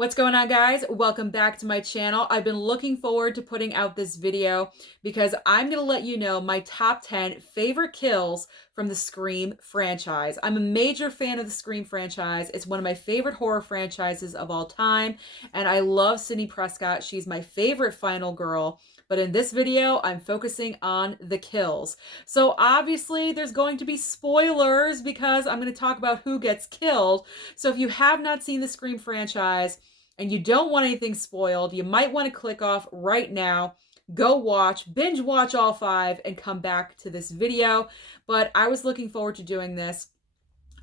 What's going on, guys? Welcome back to my channel. I've been looking forward to putting out this video because I'm going to let you know my top 10 favorite kills from the Scream franchise. I'm a major fan of the Scream franchise. It's one of my favorite horror franchises of all time, and I love Sidney Prescott. She's my favorite final girl. But in this video, I'm focusing on the kills. So obviously, there's going to be spoilers because I'm going to talk about who gets killed. So if you have not seen the Scream franchise, and you don't want anything spoiled, you might want to click off right now, go watch, binge watch all 5, and come back to this video. But I was looking forward to doing this.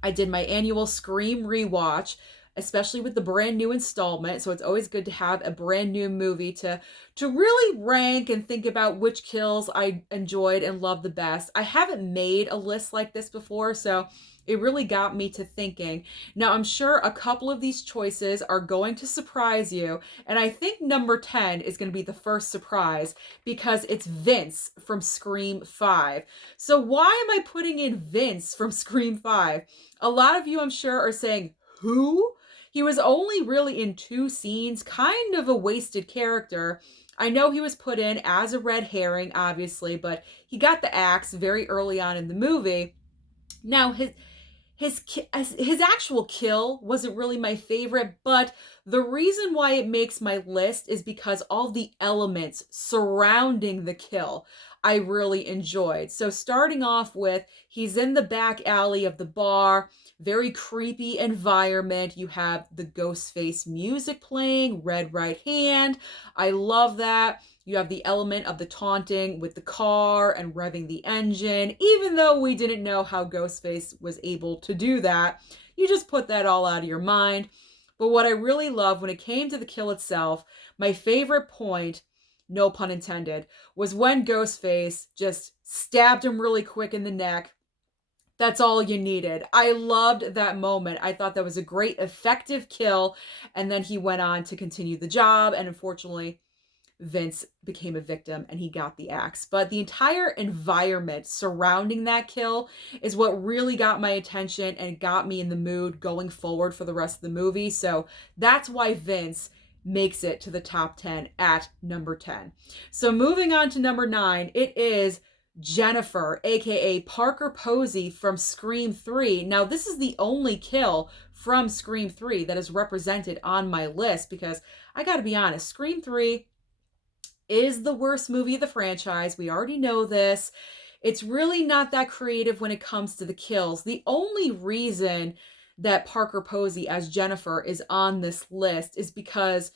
I did my annual Scream rewatch, especially with the brand new installment. So it's always good to have a brand new movie to really rank and think about which kills I enjoyed and loved the best. I haven't made a list like this before, so it really got me to thinking. Now, I'm sure a couple of these choices are going to surprise you, and I think number 10 is going to be the first surprise because it's Vince from Scream 5. So why am I putting in Vince from Scream 5? A lot of you, I'm sure, are saying, who? He was only really in 2 scenes, kind of a wasted character. I know he was put in as a red herring, obviously, but he got the axe very early on in the movie. Now, his actual kill wasn't really my favorite, but the reason why it makes my list is because all the elements surrounding the kill I really enjoyed. So starting off with, he's in the back alley of the bar, very creepy environment. You have the Ghostface music playing, Red Right Hand. I love that. You have the element of the taunting with the car and revving the engine. Even though we didn't know how Ghostface was able to do that, you just put that all out of your mind. But what I really love when it came to the kill itself, my favorite point, no pun intended, was when Ghostface just stabbed him really quick in the neck. That's all you needed. I loved that moment. I thought that was a great, effective kill. And then he went on to continue the job. And unfortunately, Vince became a victim and he got the axe. But the entire environment surrounding that kill is what really got my attention and got me in the mood going forward for the rest of the movie. So that's why Vince makes it to the top 10 at number 10. So moving on to number 9, it is Jennifer, aka Parker Posey from Scream 3. Now, this is the only kill from Scream 3 that is represented on my list because I gotta be honest, Scream 3 is the worst movie of the franchise. We already know this. It's really not that creative when it comes to the kills. The only reason that Parker Posey as Jennifer is on this list is because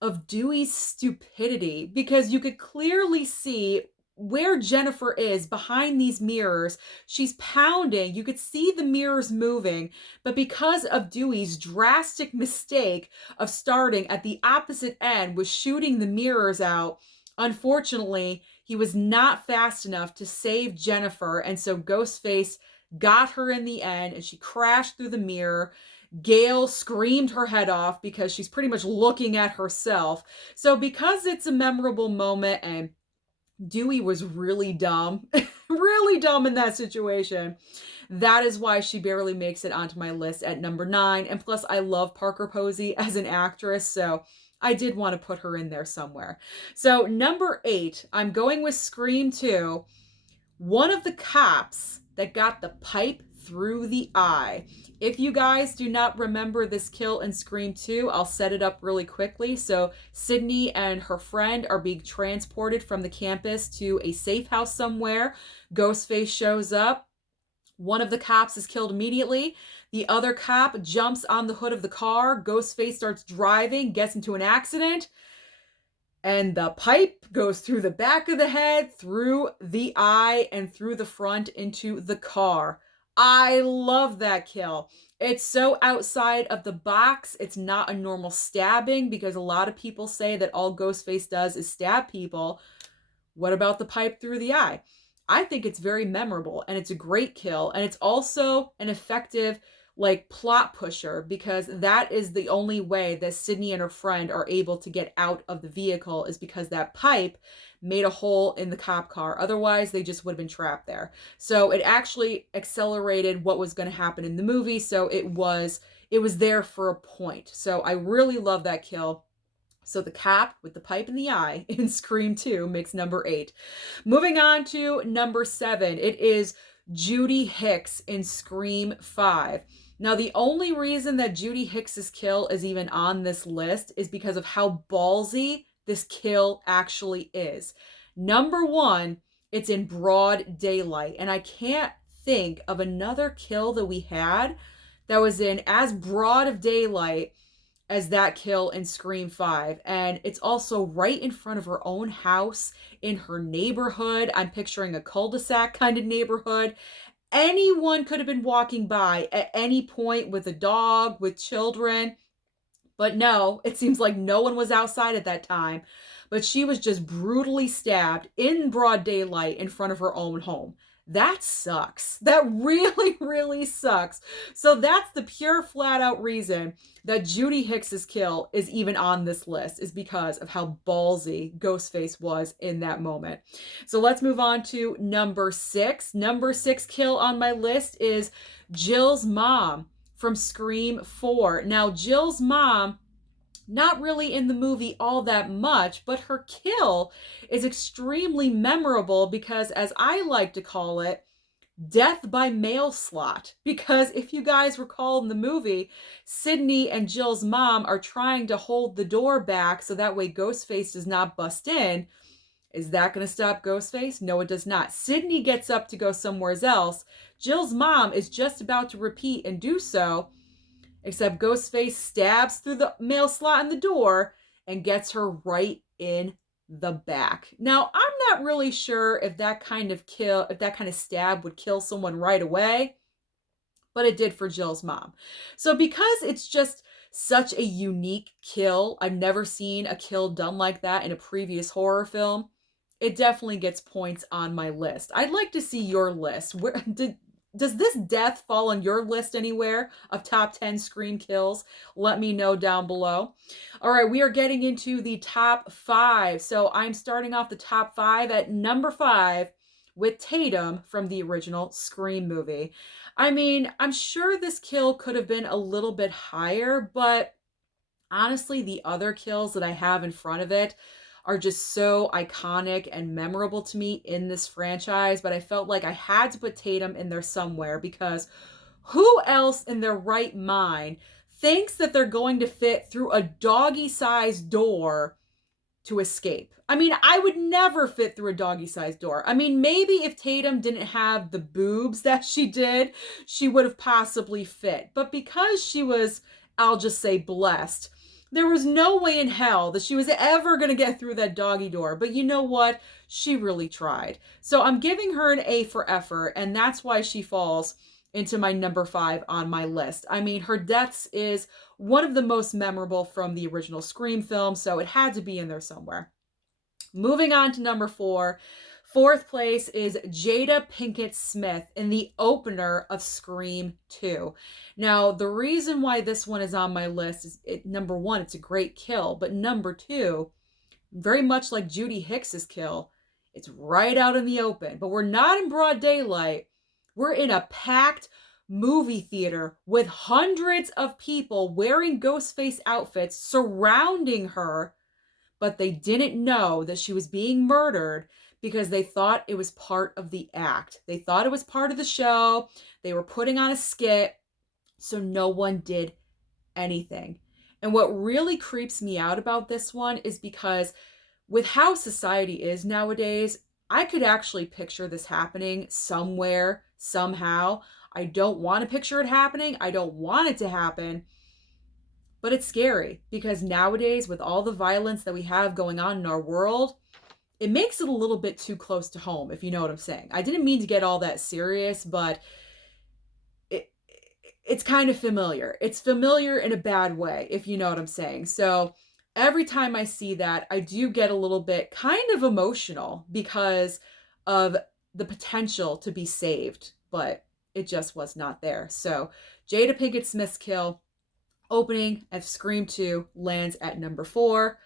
of Dewey's stupidity, because you could clearly see where Jennifer is behind these mirrors. She's pounding. You could see the mirrors moving, but because of Dewey's drastic mistake of starting at the opposite end with shooting the mirrors out, unfortunately, he was not fast enough to save Jennifer, and so Ghostface got her in the end, and she crashed through the mirror. Gail screamed her head off because she's pretty much looking at herself. So because it's a memorable moment and Dewey was really dumb, really dumb in that situation, that is why she barely makes it onto my list at number 9. And plus, I love Parker Posey as an actress, so I did want to put her in there somewhere. So number 8, I'm going with Scream 2. One of the cops that got the pipe through the eye. If you guys do not remember this kill in Scream 2, I'll set it up really quickly. So Sydney and her friend are being transported from the campus to a safe house somewhere. Ghostface shows up. One of the cops is killed immediately. The other cop jumps on the hood of the car. Ghostface starts driving, gets into an accident, and the pipe goes through the back of the head, through the eye, and through the front into the car. I love that kill. It's so outside of the box. It's not a normal stabbing because a lot of people say that all Ghostface does is stab people. What about the pipe through the eye? I think it's very memorable and it's a great kill. And it's also an effective like plot pusher, because that is the only way that Sydney and her friend are able to get out of the vehicle, is because that pipe made a hole in the cop car. Otherwise, they just would have been trapped there. So it actually accelerated what was going to happen in the movie. So it was there for a point. So I really love that kill. So the cop with the pipe in the eye in Scream 2 makes number 8. Moving on to number 7, it is Judy Hicks in Scream 5. Now, the only reason that Judy Hicks's kill is even on this list is because of how ballsy this kill actually is. Number 1, it's in broad daylight, and I can't think of another kill that we had that was in as broad of daylight as that kill in Scream 5. And it's also right in front of her own house in her neighborhood. I'm picturing a cul-de-sac kind of neighborhood. Anyone could have been walking by at any point with a dog, with children. But no, it seems like no one was outside at that time. But she was just brutally stabbed in broad daylight in front of her own home. That sucks. That really, really sucks. So that's the pure flat out reason that Judy Hicks's kill is even on this list, is because of how ballsy Ghostface was in that moment. So let's move on to number 6. Number 6 kill on my list is Jill's mom from Scream 4. Now, Jill's mom, not really in the movie all that much, but her kill is extremely memorable because, as I like to call it, death by mail slot. Because if you guys recall in the movie, Sydney and Jill's mom are trying to hold the door back so that way Ghostface does not bust in. Is that going to stop Ghostface? No, it does not. Sydney gets up to go somewhere else. Jill's mom is just about to repeat and do so, except Ghostface stabs through the mail slot in the door and gets her right in the back. Now, I'm not really sure if that kind of stab would kill someone right away, but it did for Jill's mom. So because it's just such a unique kill, I've never seen a kill done like that in a previous horror film, it definitely gets points on my list. I'd like to see your list. Does this death fall on your list anywhere of top 10 Scream kills? Let me know down below. All right, we are getting into the top 5. So I'm starting off the top 5 at number 5 with Tatum from the original Scream movie. I mean, I'm sure this kill could have been a little bit higher, but honestly, the other kills that I have in front of it are just so iconic and memorable to me in this franchise. But I felt like I had to put Tatum in there somewhere, because who else in their right mind thinks that they're going to fit through a doggy-sized door to escape? I mean, I would never fit through a doggy-sized door. I mean, maybe if Tatum didn't have the boobs that she did, she would have possibly fit. But because she was, I'll just say, blessed, there was no way in hell that she was ever going to get through that doggy door. But you know what? She really tried. So I'm giving her an A for effort, and that's why she falls into my number 5 on my list. I mean, her deaths is one of the most memorable from the original Scream film, so it had to be in there somewhere. Moving on to number 4. Fourth place is Jada Pinkett Smith in the opener of Scream 2. Now, the reason why this one is on my list is, number 1, it's a great kill, but number 2, very much like Judy Hicks's kill, it's right out in the open. But we're not in broad daylight. We're in a packed movie theater with hundreds of people wearing Ghostface outfits surrounding her, but they didn't know that she was being murdered because they thought it was part of the act. They thought it was part of the show. They were putting on a skit, so no one did anything. And what really creeps me out about this one is because with how society is nowadays, I could actually picture this happening somewhere, somehow. I don't want to picture it happening. I don't want it to happen. But it's scary because nowadays, with all the violence that we have going on in our world, it makes it a little bit too close to home, if you know what I'm saying. I didn't mean to get all that serious, but it's kind of familiar. It's familiar in a bad way, if you know what I'm saying. So every time I see that, I do get a little bit kind of emotional because of the potential to be saved. But it just was not there. So Jada Pinkett Smith's kill opening at Scream 2 lands at number 4.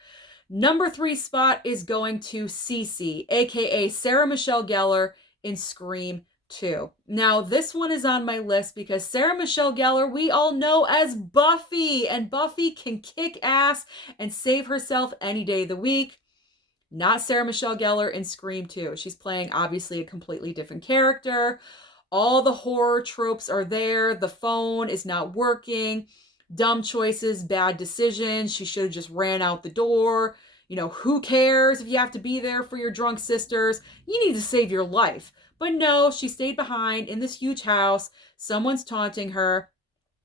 Number 3 spot is going to Cece, aka Sarah Michelle Gellar in Scream 2. Now, this one is on my list because Sarah Michelle Gellar, we all know as Buffy, and Buffy can kick ass and save herself any day of the week. Not Sarah Michelle Gellar in Scream 2. She's playing obviously a completely different character. All the horror tropes are there. The phone is not working. Dumb choices, bad decisions. She should have just ran out the door. You know, who cares if you have to be there for your drunk sisters? You need to save your life. But no, she stayed behind in this huge house. Someone's taunting her.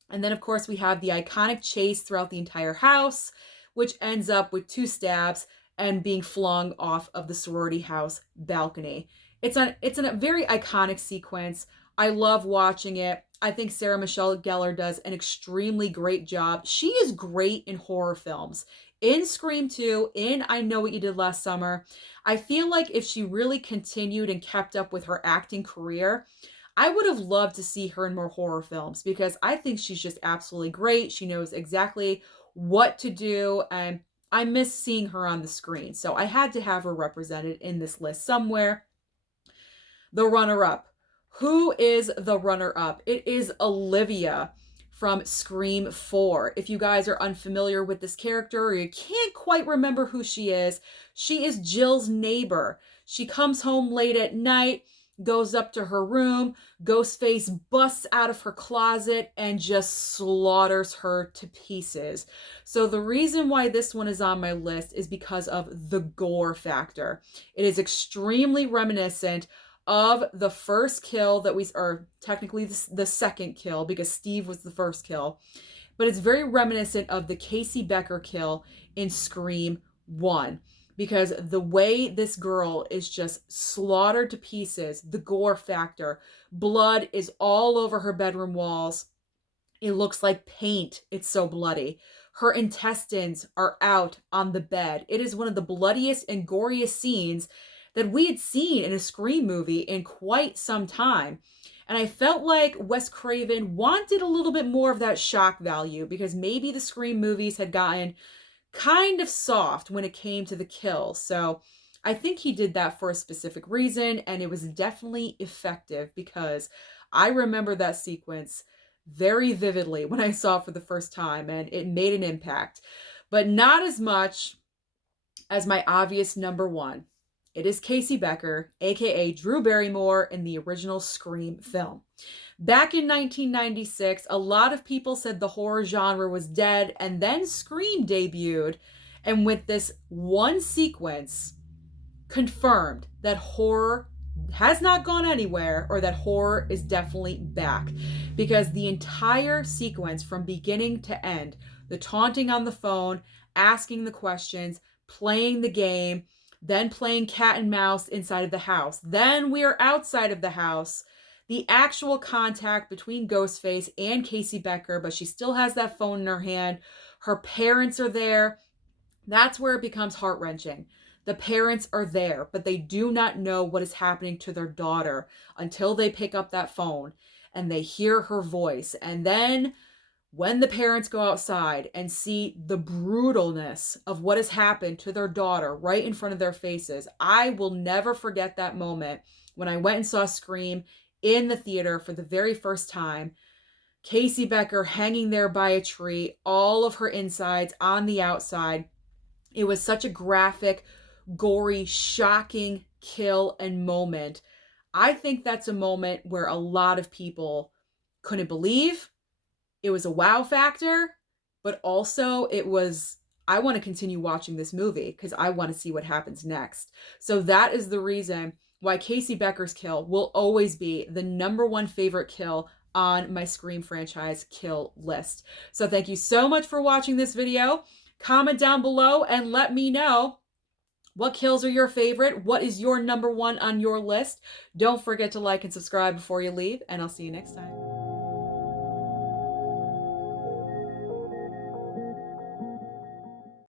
And then, of course, we have the iconic chase throughout the entire house, which ends up with 2 stabs and being flung off of the sorority house balcony. It's a very iconic sequence. I love watching it. I think Sarah Michelle Gellar does an extremely great job. She is great in horror films. In Scream 2, in I Know What You Did Last Summer, I feel like if she really continued and kept up with her acting career, I would have loved to see her in more horror films because I think she's just absolutely great. She knows exactly what to do, and I miss seeing her on the screen. So I had to have her represented in this list somewhere. The runner-up. Who is the runner-up? It is Olivia from Scream 4. If you guys are unfamiliar with this character or you can't quite remember who she is Jill's neighbor. She comes home late at night, goes up to her room, Ghostface busts out of her closet and just slaughters her to pieces. So the reason why this one is on my list is because of the gore factor. It is extremely reminiscent of the first kill that or technically the second kill because Steve was the first kill, but it's very reminiscent of the Casey Becker kill in Scream 1 because the way this girl is just slaughtered to pieces, the gore factor, blood is all over her bedroom walls. It looks like paint. It's so bloody. Her intestines are out on the bed. It is one of the bloodiest and goriest scenes that we had seen in a Scream movie in quite some time. And I felt like Wes Craven wanted a little bit more of that shock value because maybe the Scream movies had gotten kind of soft when it came to the kills. So I think he did that for a specific reason, and it was definitely effective because I remember that sequence very vividly when I saw it for the first time, and it made an impact. But not as much as my obvious number 1. It is Casey Becker, aka Drew Barrymore in the original Scream film. Back in 1996, a lot of people said the horror genre was dead, and then Scream debuted, and with this one sequence, confirmed that horror has not gone anywhere, or that horror is definitely back. Because the entire sequence from beginning to end, the taunting on the phone, asking the questions, playing the game, then playing cat and mouse inside of the house. Then we are outside of the house. The actual contact between Ghostface and Casey Becker, but she still has that phone in her hand. Her parents are there. That's where it becomes heart-wrenching. The parents are there, but they do not know what is happening to their daughter until they pick up that phone and they hear her voice. And then when the parents go outside and see the brutalness of what has happened to their daughter right in front of their faces, I will never forget that moment when I went and saw Scream in the theater for the very first time. Casey Becker hanging there by a tree, all of her insides on the outside. It was such a graphic, gory, shocking kill and moment. I think that's a moment where a lot of people couldn't believe. It was a wow factor, but also it was, I want to continue watching this movie because I want to see what happens next. So that is the reason why Casey Becker's kill will always be the number 1 favorite kill on my Scream franchise kill list. So thank you so much for watching this video. Comment down below and let me know what kills are your favorite. What is your number 1 on your list? Don't forget to like and subscribe before you leave, and I'll see you next time.